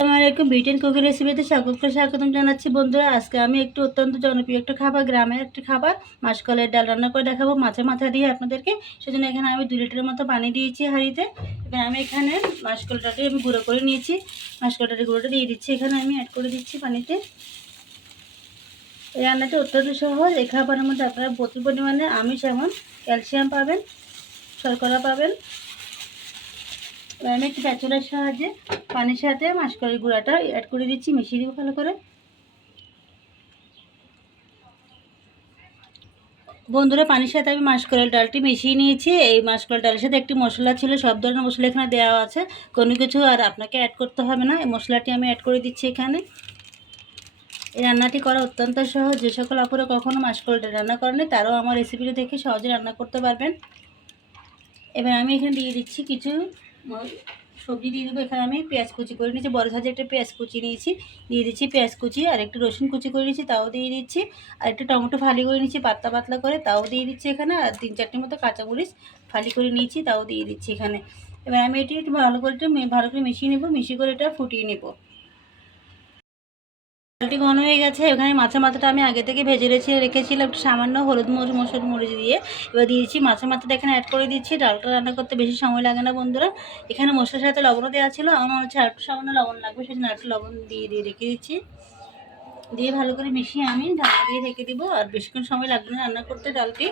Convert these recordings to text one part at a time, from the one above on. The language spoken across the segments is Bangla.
আসসালামাইকুম বিটেন কুকিং রেসিপিতে সকলকে স্বাগতম জানাচ্ছি বন্ধুরা। আজকে আমি একটু অত্যন্ত জনপ্রিয় একটা খাবার, গ্রামের একটা খাবার মাসকলাইয়ের ডাল রান্না করে দেখাবো মাছের মাথা দিয়ে আপনাদেরকে। সেজন্য এখানে আমি 2 লিটারের মতো পানি দিয়েছি হাঁড়িতে। এবার আমি এখানে মাসকলাইটাকে আমি গুঁড়ো করে নিয়েছি। মাসকলাইটার গুঁড়োটা দিয়ে দিচ্ছি, এখানে আমি অ্যাড করে দিচ্ছি পানিতে। এই রান্নাটা অত্যন্ত সহজ। এই খাবারের মধ্যে আপনারা প্রচুর পরিমাণে আমিষ এবং ক্যালসিয়াম পাবেন, শর্করা পাবেন। এবার আমি একটু প্যাচুলার সাহায্যে পানির সাথে মাসকলাইয়ের গুঁড়াটা অ্যাড করে দিচ্ছি, মিশিয়ে দিব ভালো করে। বন্ধুরা, পানির সাথে আমি মাসকলাইয়ের ডালটি মিশিয়ে নিয়েছি। এই মাসকলাইয়ের ডালের সাথে একটি মশলা ছিল, সব ধরনের মশলা এখানে দেওয়া আছে, কোনো কিছু আর আপনাকে অ্যাড করতে হবে না। এই মশলাটি আমি অ্যাড করে দিচ্ছি এখানে। এই রান্নাটি করা অত্যন্ত সহজ। যে সকল আপুরা কখনো মাসকলাইয়ের ডাল রান্না করেনি তারাও আমার রেসিপিটা দেখে সহজে রান্না করতে পারবেন। এবার আমি এখানে দিয়ে দিচ্ছি কিছু সবজি দিয়ে দেবো। এখানে আমি পেঁয়াজ কুচি করে নিয়েছি, বড় সাইজের একটা পেঁয়াজ কুচি নিয়েছি, দিয়ে দিচ্ছি পেঁয়াজ কুচি। আর একটু রসুন কুচি করে নিয়েছি, তাও দিয়ে দিচ্ছি। আর একটু টমেটো ফালি করে নিয়েছি পাতলা পাতলা করে, তাও দিয়ে দিচ্ছি এখানে। আর 3-4টির মতো কাঁচামরিচ ফালি করে নিয়েছি, তাও দিয়ে দিচ্ছি এখানে। এবার আমি এটি একটু ভালো করে মিশিয়ে নেব, মিশিয়ে করে এটা ফুটিয়ে নেব। ডালটি ঘন হয়ে গেছে। এখানে মাছের মাথাটা আমি আগে থেকে ভেজে রেখেছিলাম একটু সামান্য হলুদ মরিচ দিয়ে। এবার দিয়েছি মাছের মাথাটা এখানে অ্যাড করে দিচ্ছি। ডালটা রান্না করতে বেশি সময় লাগে না বন্ধুরা। এখানে মশলার সাথে লবণও দেওয়া ছিল, আমার মনে হচ্ছে আরেকটু সামান্য লবণ লাগবে, সেজন্য আরেকটু লবণ দিয়ে রেখে দিচ্ছি। দিয়ে ভালো করে মিশিয়ে আমি ঢাকনা দিয়ে রেখে দিব। আর বেশিক্ষণ সময় লাগবে না রান্না করতে। ডালটি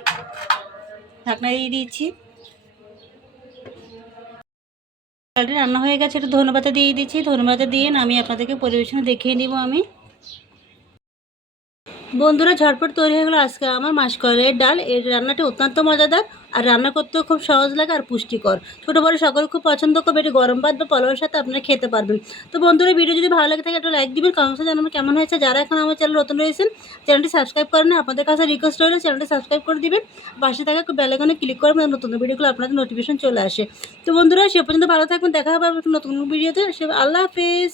ঢাকনা দিয়ে দিচ্ছি। ডালটি রান্না হয়ে গেছে, একটু ধনেপাতা দিয়ে দিচ্ছি। ধনেপাতা দিয়ে আমি আপনাদেরকে পরিবেশনে দেখিয়ে দিব আমি। বন্ধুরা, ঝটপট তৈরি হয়ে গেলো আজকে আমার মাসকলাইয়ের ডাল। এর রান্নাটি অত্যন্ত মজাদার আর রান্না করতেও খুব সহজ লাগে আর পুষ্টিকর। ছোটো বড়ো সকলে খুব পছন্দ করবে। এটি গরম ভাত বা পোলাওয়ের সাথে আপনারা খেতে পারবেন। তো বন্ধুরা, ভিডিও যদি ভালো লাগে থাকে একটা লাইক দিবেন, কমেন্টসে জানাবেন কেমন হয়েছে। যারা এখন আমার চ্যানেল নতুন রয়েছেন, চ্যানেলটি সাবস্ক্রাইব করেন না, আপনাদের কাছে রিকোয়েস্ট রইল চ্যানেলটি সাবস্ক্রাইব করে দিবেন। পাশে থাকা বেল আইকনে ক্লিক করবেন, নতুন ভিডিওগুলো আপনাদের নোটিফিকেশন চলে আসে। তো বন্ধুরা, সে পর্যন্ত ভালো থাকবেন, দেখা হবে নতুন ভিডিওতে। আল্লাহ হাফিজ।